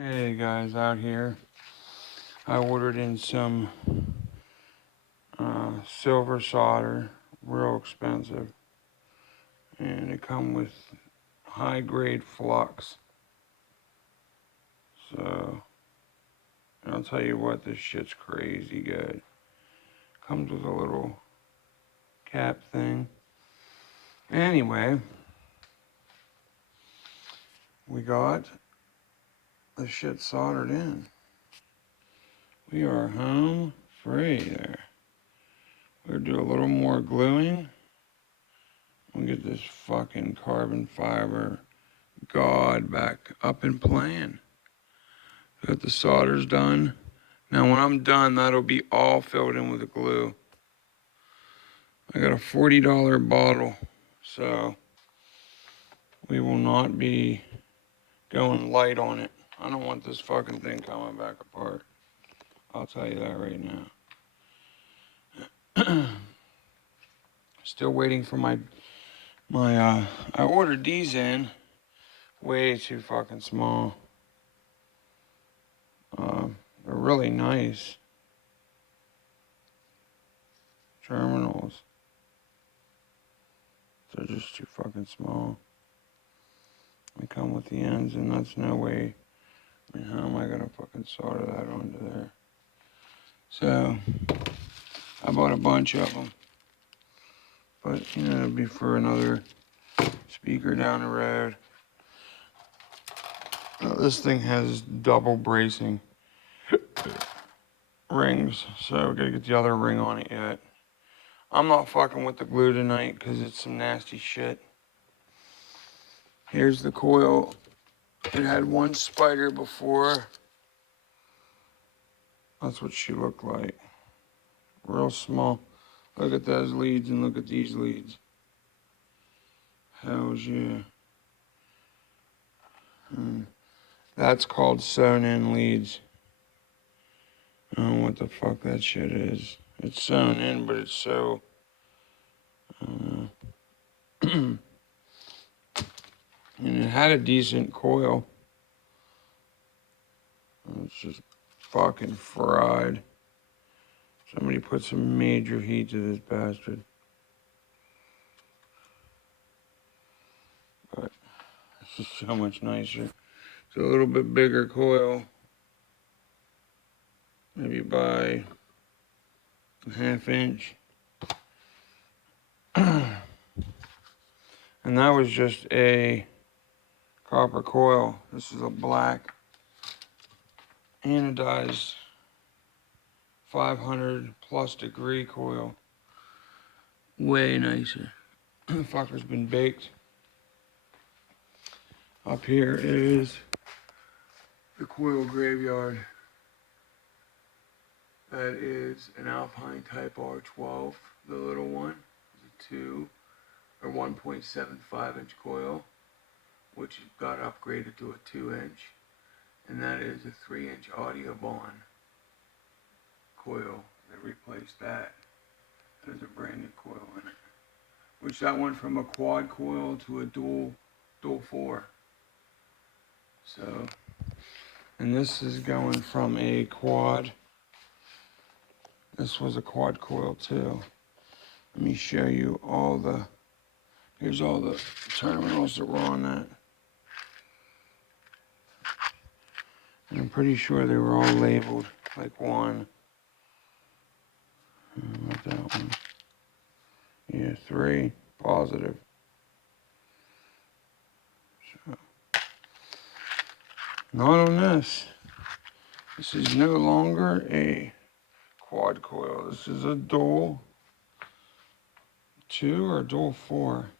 Hey guys, out here. I ordered in some silver solder, real expensive, and it come with high grade flux. So I'll tell you what, this shit's crazy good. Comes with a little cap thing. Anyway, we got the shit soldered in. We are home free there. We'll do a little more gluing. We'll get this fucking carbon fiber god back up and playing. Got the solders done. Now when I'm done, that'll be all filled in with the glue. I got a $40 bottle, so we will not be going light on it. I don't want this fucking thing coming back apart. I'll tell you that right now. Still waiting for my I ordered these in way too fucking small. They're really nice terminals. They're just too fucking small. They come with the ends, and that's no way. I mean, how am I gonna fucking solder that onto there? So I bought a bunch of them, but you know, it'll be for another speaker down the road. This thing has double bracing rings, so we gotta get the other ring on it yet. I'm not fucking with the glue tonight because it's some nasty shit. Here's the coil. It had one spider before. That's what she looked like. Real small. Look at those leads and look at these leads. Hells yeah. That's called sewn in leads. I don't know what the fuck that shit is. It's sewn in, but it's so... and it had a decent coil. It's just fucking fried. Somebody put some major heat to this bastard. But this is so much nicer. It's a little bit bigger coil. Maybe by a ½ inch. And that was just a copper coil. This is a black anodized 500 plus degree coil. Way nicer. The fucker's been baked. Up here is the coil graveyard. That is an Alpine Type R12, the little one. It's a 2 or 1.75 inch coil, which got upgraded to a 2 inch. And that is a 3 inch Audubon coil that replaced that. There's a brand new coil in it. Which that went from a quad coil to a dual 4. So, and this is going from a quad. This was a quad coil too. Let me show you all the, here's all the terminals that were on that. And I'm pretty sure they were all labeled like one. Not that one. Yeah, 3 positive. So, not on this. This is no longer a quad coil. This is a dual 2 or dual 4.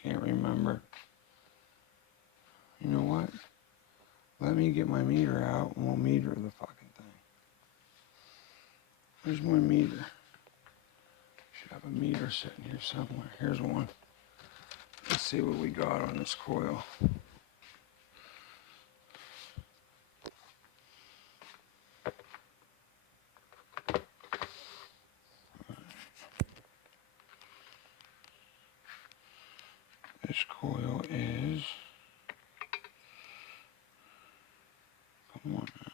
Can't remember. You know what? Let me get my meter out and we'll meter the fucking thing. Where's my meter? Should have a meter sitting here somewhere. Here's one. Let's see what we got on this coil. This coil is, come Come on now.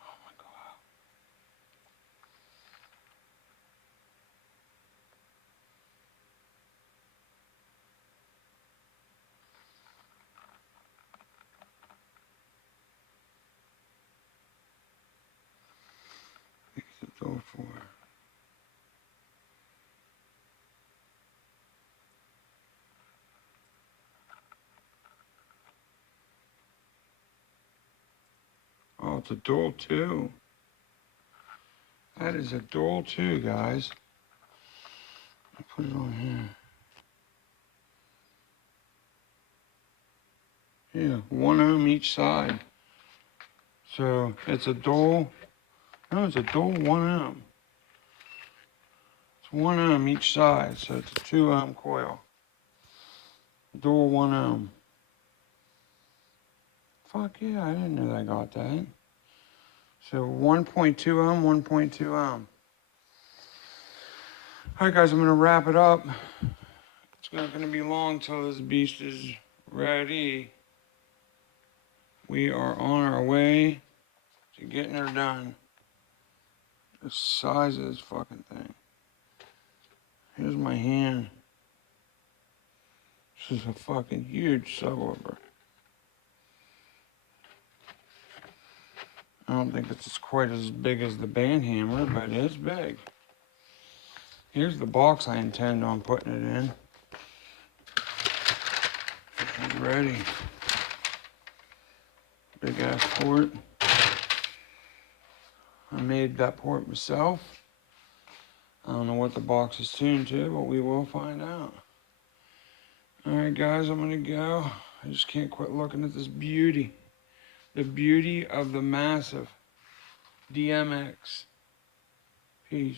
Oh my God. Fix the door for her. Oh, it's a dual two. That is a dual two, guys. I'll put it on here. Yeah, 1 ohm each side. So it's a dual. No, it's a dual 1 ohm. It's 1 ohm each side, so it's a 2 ohm coil. Dual 1 ohm. Fuck yeah, I didn't know I got that. So 1.2 ohm, 1.2 ohm. Alright guys, I'm gonna wrap it up. It's not gonna be long till this beast is ready. We are on our way to getting her done. The size of this fucking thing. Here's my hand. This is a fucking huge subwoofer. I don't think it's quite as big as the band hammer, but it's big. Here's the box I intend on putting it in. She's ready. Big ass port. I made that port myself. I don't know what the box is tuned to, but we will find out. Alright guys, I'm gonna go. I just can't quit looking at this beauty. The beauty of the massive DMX. Peace.